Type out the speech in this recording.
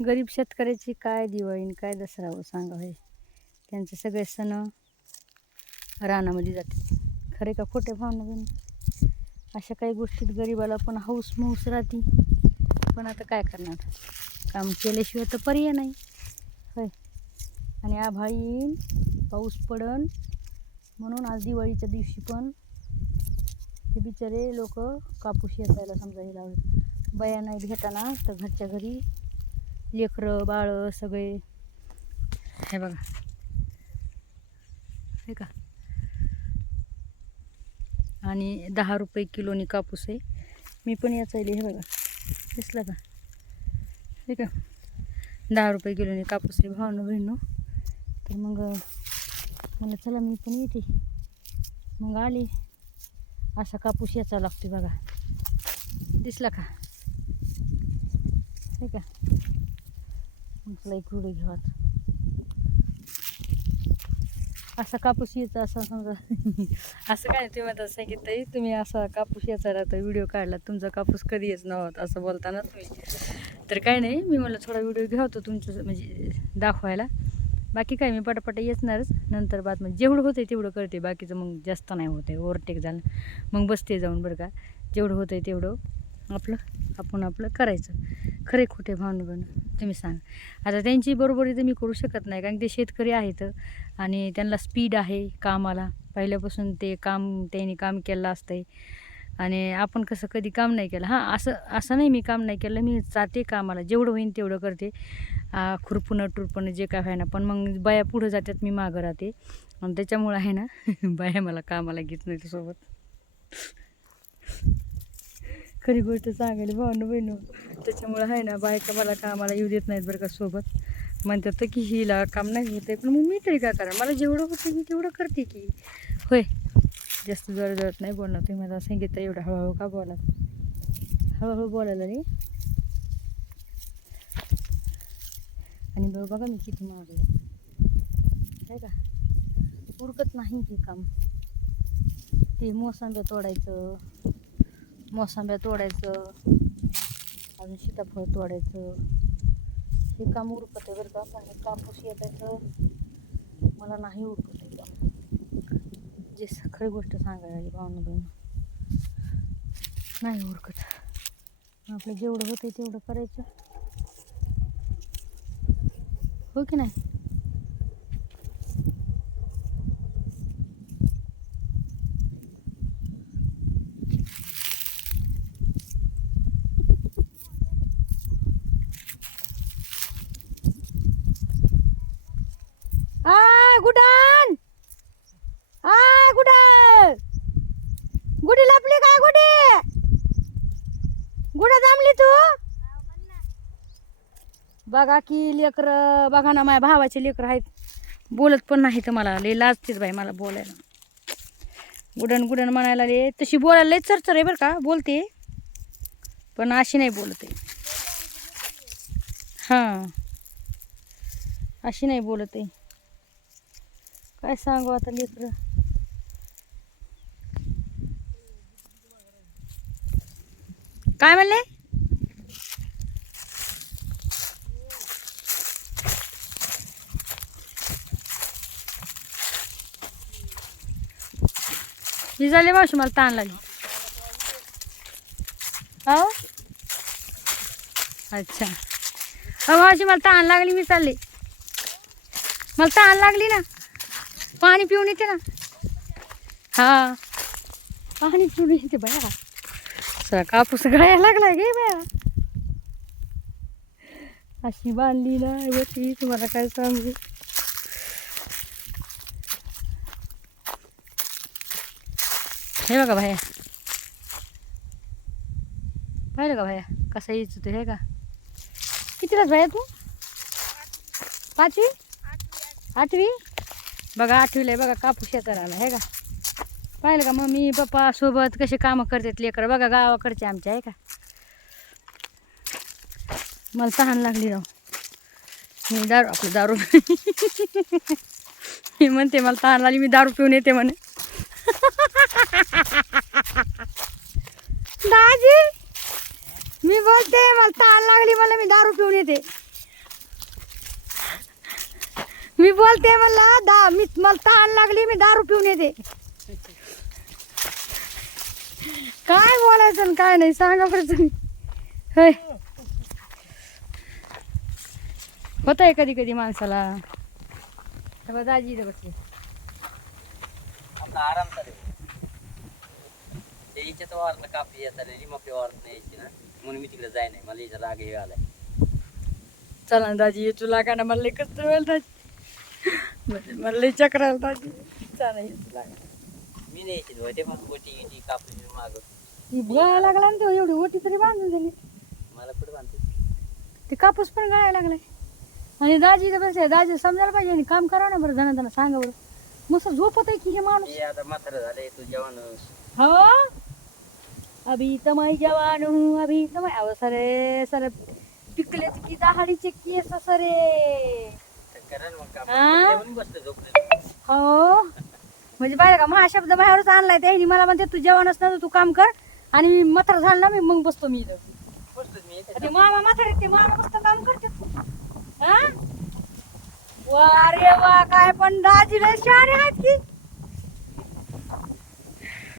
गरीब शेतकऱ्याची काय दिवाळीन काय दसरा हो सांगा हे त्यांचे सगळे सण रानामध्ये जाते खरे का खोटे भावना बिन अशा काही गोष्टीत गरीबाला पण हौस मौस राहते. पण आता काय करणार? काम केल्याशिवाय तर पर्याय नाही. होय. आणि आभाळ येईन पाऊस पडन म्हणून आज दिवाळीच्या दिवशी पण हे बिचारे लोक कापूस येतायला समजा हे लावले बया नाही भेटाना तर घरच्या घरी लेकरं बाळं सगळे. हे बघा. हे का? आणि दहा रुपये किलोनी कापूस आहे. मी पण याचायले हे बघा. दिसला का? हे का? दहा रुपये किलोनी कापूस आहे भावनं बहिणं तर मग मला चला मी पण येते. मग आली. असा कापूस याचा लागतो बघा. दिसला का? हे का? मग एक व्हिडिओ घेऊ असा कापूस यायचा असा समजा. असं काय नाही, तुम्ही आता सांगितलं तुम्ही असा कापूस याचा राहता व्हिडिओ काढला तुमचा कापूस कधी येच नव्हता असं बोलताना तुम्ही. तर काय नाही मी मला थोडा व्हिडिओ घ्यावतो तुमचं म्हणजे दाखवायला. बाकी काय मी पटापटा येचणारच नंतर बाद म्हणजे जेवढं होतं तेवढं करते बाकीचं मग जास्त नाही होतं ओव्हरटेक झालं. मग बसते जाऊन बरं का. जेवढं होतं आहे तेवढं. आपलं आपण आपलं करायचं. खरे खोटे भावना बन तुम्ही सांगा. आता त्यांची बरोबरी तर मी करू शकत नाही कारण ते शेतकरी आहेत आणि त्यांना स्पीड आहे कामाला. पहिल्यापासून ते काम त्यांनी काम केलं असतंय. आणि आपण कसं कधी काम नाही केलं. हां असं असं नाही मी काम नाही केलं मी जाते कामाला. जेवढं होईन तेवढं करते. खुरपणं टुरपणं जे काय आहे ना पण मग बाया पुढं जातात मी मागं राहते. आणि त्याच्यामुळं आहे ना बाया मला कामाला घेत नाही सोबत. खरी गोष्ट सांगायला भावनं बहिणू. त्याच्यामुळं आहे ना बायका मला कामाला येऊ देत नाहीत बरं का सोबत. म्हणतात तर की हिला काम नाही होत आहे पण मग मी तरी काय करा मला जेवढं होतं मी तेवढं करते की. होय. जास्त जोर जोरात नाही बोलणार तुम्ही मला सांगितलं एवढं हळूहळू का बोला हळूहळू बोलायला नाही आणि बघ बघा मी किती मागले आहे का? उरकत नाही हे काम. ते मोसंब्या तोडायचं. मोसंब्या तोडायचं अजून सीताफळ तोडायचं. हे काम उरकत आहे बरं का पण हे कापूस येतायचं मला नाही उरकत आहे. काम जे सगळी गोष्ट सांगायला आली भावना बहीण. नाही उरकत. आपलं जेवढं होतं तेवढं करायचं. हो की नाही? गुडान? आय गुडान गुडी लपली काय गुडी? गुड जमली तू? बघा की लेकर बघा ना माझ्या भावाचे लेकर आहेत. बोलत पण नाही तर मला. लय लाजतेच बाई मला बोलायला. गुडन गुडन म्हणायला लय तशी बोलायला लय चरचर आहे बरं का बोलते. पण अशी नाही बोलत आहे. हां. अशी नाही बोलत आहे. काय सांगू आता लेकर? काय म्हणले? मी झाली मावशी मला ताण लागली. हो? अच्छा. हो मावशी मला ताण लागली मी चालले. मला ताण लागली ना. पाणी पिऊन येते ना. हा. पाणी पिऊन येते बया. सगळा कापूस गळायला लागलाय गे बया. अशी बांधली ना होती तुम्हाला काय सांगू? हे बघा भाया पाहिलं का भाया कसा यायचं तू हे का? कितीलाच भाया तू? पाचवी? आठवी. बघा आठवीला बघा कापूस शेतात आला आहे का? पाहिलं का मम्मी पप्पा सोबत कसे कामं करतात लेकर? बघा गावाकडचे आमच्या आहे का? मला तहान लागली राव. मी दारू आपलं दारू. मी म्हणते मला तहान लागली मी दारू पिऊन येते म्हणे. दाजी मी बोलते मला तहान लागली मला मी दारू पिऊन येते मी बोलते मला दा मी मला तहान लागली मी दारू पिऊन येते. काय बोलायचं काय नाही सांगा बरं तुम्ही. होय. होत आहे कधी कधी माणसाला. दाजी बसले. आराम चालेल नाही यायची ना. म्हणून मी तिकडे जाय नाही मला इथं राग हे आलाय. चला दाजी तुला का ना मला कष्ट होईल दाजी म्हणजे मला लई चक्र आलं मी नाही यायची होते मग गोटी गिटी कापली माग. ही गळायला लागला ना तो एवढी ओटी तरी बांधून दिली. मला कुठे बांधते? ते कापूस पण गळायला लागलाय. आणि दाजी इथं बसले दाजी समजायला पाहिजे आणि काम करा ना बरं जण त्यांना सांगा बरं. मस्त झोपत आहे की हे माणूस. मी आता म्हातारं झाले तू जेवण हो? अभी तमाई जवान हूँ अभी तमाई अहो सरे सर. पिकलेत की दहाडीचे केस सरे. हा? हो. म्हणजे पाहिलं का महाशब्द बाहेरच आणलाय त्यांनी मला म्हणते तू जेवणच ना तू काम कर. आणि मी मथर झालं ना मी मग बसतो मी इथं. ते मामा म्हातारे ते मामा मस्त काम करते हा? वा रे वा काय पण दाजी लय शहाणे आहेत की.